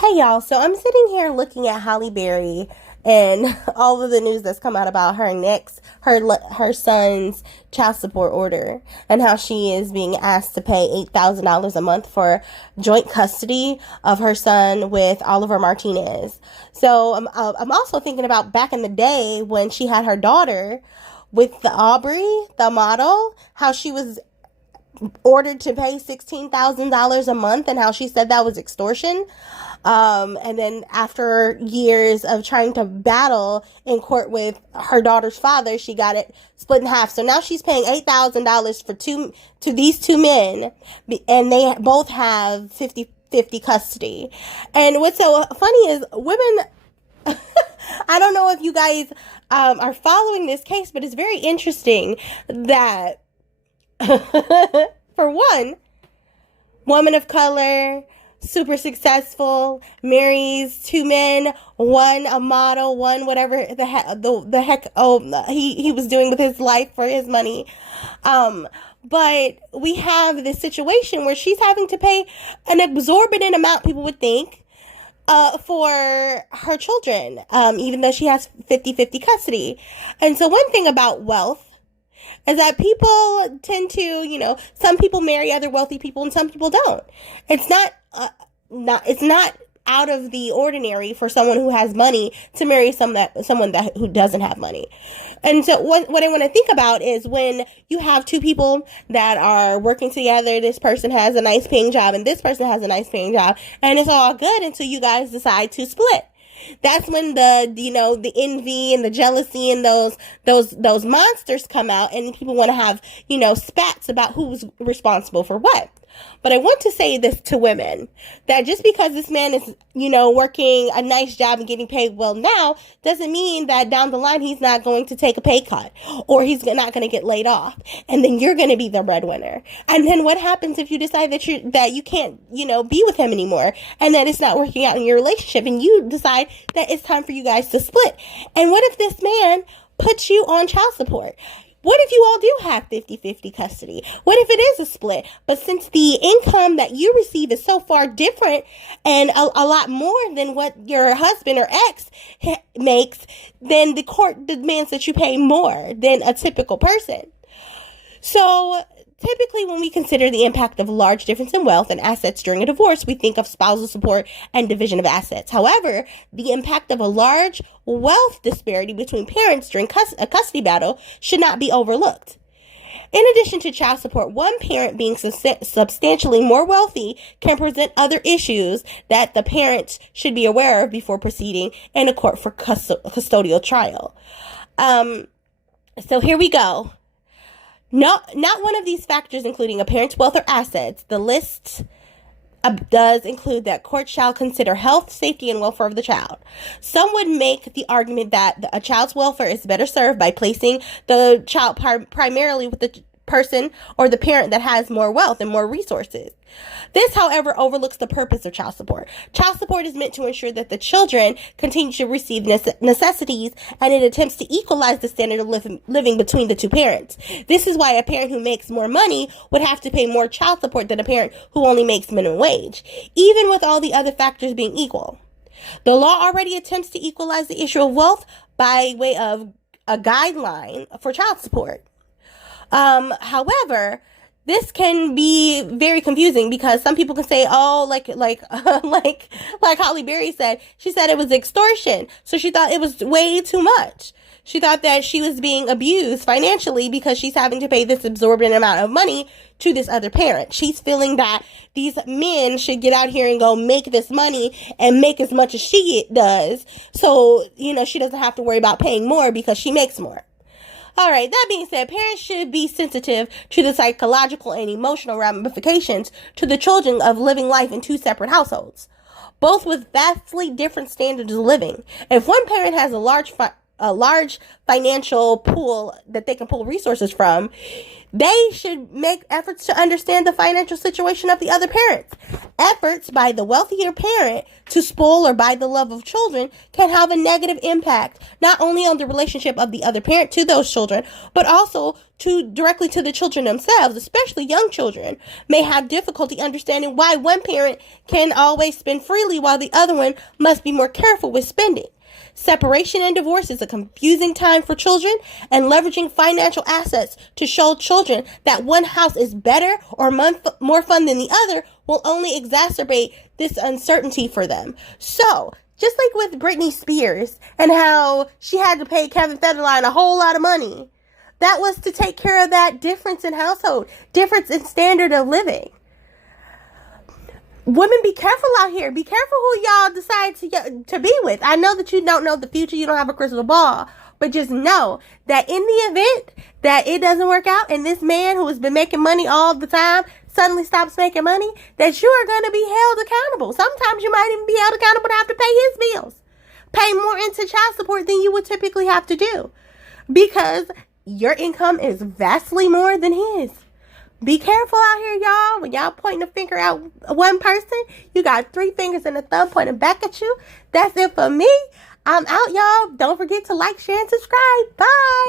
Hey y'all, so I'm sitting here looking at Halle Berry and all of the news that's come out about her son's child support order, and how she is being asked to pay $8,000 a month for joint custody of her son with Oliver Martinez. So I'm also thinking about back in the day when she had her daughter with the Aubrey, the model, how she was ordered to pay $16,000 a month and how she said that was extortion. And then after years of trying to battle in court with her daughter's father, she got it split in half. So now she's paying $8,000 to these two men, and they both have 50-50 custody. And what's so funny is women, I don't know if you guys are following this case, but it's very interesting that for one, woman of color, super successful, marries two men, one a model, one whatever the heck he was doing with his life for his money. But we have this situation where she's having to pay an exorbitant amount, people would think, for her children, even though she has 50-50 custody. And so one thing about wealth is that people tend to, some people marry other wealthy people and some people don't. It's it's not out of the ordinary for someone who has money to marry someone who doesn't have money. And so what I want to think about is when you have two people that are working together, this person has a nice paying job and this person has a nice paying job, and it's all good until you guys decide to split. That's when the envy and the jealousy and those monsters come out, and people want to have, spats about who's responsible for what. But I want to say this to women, that just because this man is, working a nice job and getting paid well now, doesn't mean that down the line he's not going to take a pay cut or he's not going to get laid off. And then you're going to be the breadwinner. And then what happens if you decide that you can't, be with him anymore, and that it's not working out in your relationship, and you decide that it's time for you guys to split? And what if this man puts you on child support? What if you all do have 50-50 custody? What if it is a split? But since the income that you receive is so far different and a lot more than what your husband or ex makes, then the court demands that you pay more than a typical person. So typically, when we consider the impact of a large difference in wealth and assets during a divorce, we think of spousal support and division of assets. However, the impact of a large wealth disparity between parents during a custody battle should not be overlooked. In addition to child support, one parent being substantially more wealthy can present other issues that the parents should be aware of before proceeding in a court for custodial trial. So here we go. No, not one of these factors, including a parent's wealth or assets. The list does include that court shall consider health, safety, and welfare of the child. Some would make the argument that a child's welfare is better served by placing the child primarily with the person or the parent that has more wealth and more resources. This, however, overlooks the purpose of child support. Child support is meant to ensure that the children continue to receive necessities, and it attempts to equalize the standard of living between the two parents. This is why a parent who makes more money would have to pay more child support than a parent who only makes minimum wage, even with all the other factors being equal. The law already attempts to equalize the issue of wealth by way of a guideline for child support. However, this can be very confusing because some people can say, oh, like Halle Berry said, she said it was extortion. So she thought it was way too much. She thought that she was being abused financially because she's having to pay this exorbitant amount of money to this other parent. She's feeling that these men should get out here and go make this money and make as much as she does. So, she doesn't have to worry about paying more because she makes more. All right, that being said, parents should be sensitive to the psychological and emotional ramifications to the children of living life in two separate households, both with vastly different standards of living. If one parent has a large a large financial pool that they can pull resources from, they should make efforts to understand the financial situation of the other parents. Efforts by the wealthier parent to spoil or buy the love of children can have a negative impact, not only on the relationship of the other parent to those children, but also directly to the children themselves, especially young children, may have difficulty understanding why one parent can always spend freely while the other one must be more careful with spending. Separation and divorce is a confusing time for children, and leveraging financial assets to show children that one house is better or more fun than the other will only exacerbate this uncertainty for them. So, just like with Britney Spears and how she had to pay Kevin Federline a whole lot of money, that was to take care of that difference in household, difference in standard of living. Women, be careful out here. Be careful who y'all decide to be with. I know that you don't know the future. You don't have a crystal ball. But just know that in the event that it doesn't work out and this man who has been making money all the time suddenly stops making money, that you are going to be held accountable. Sometimes you might even be held accountable to have to pay his bills. Pay more into child support than you would typically have to do. Because your income is vastly more than his. Be careful out here, y'all. When y'all pointing a finger at one person, you got 3 fingers and a thumb pointing back at you. That's it for me. I'm out, y'all. Don't forget to like, share, and subscribe. Bye.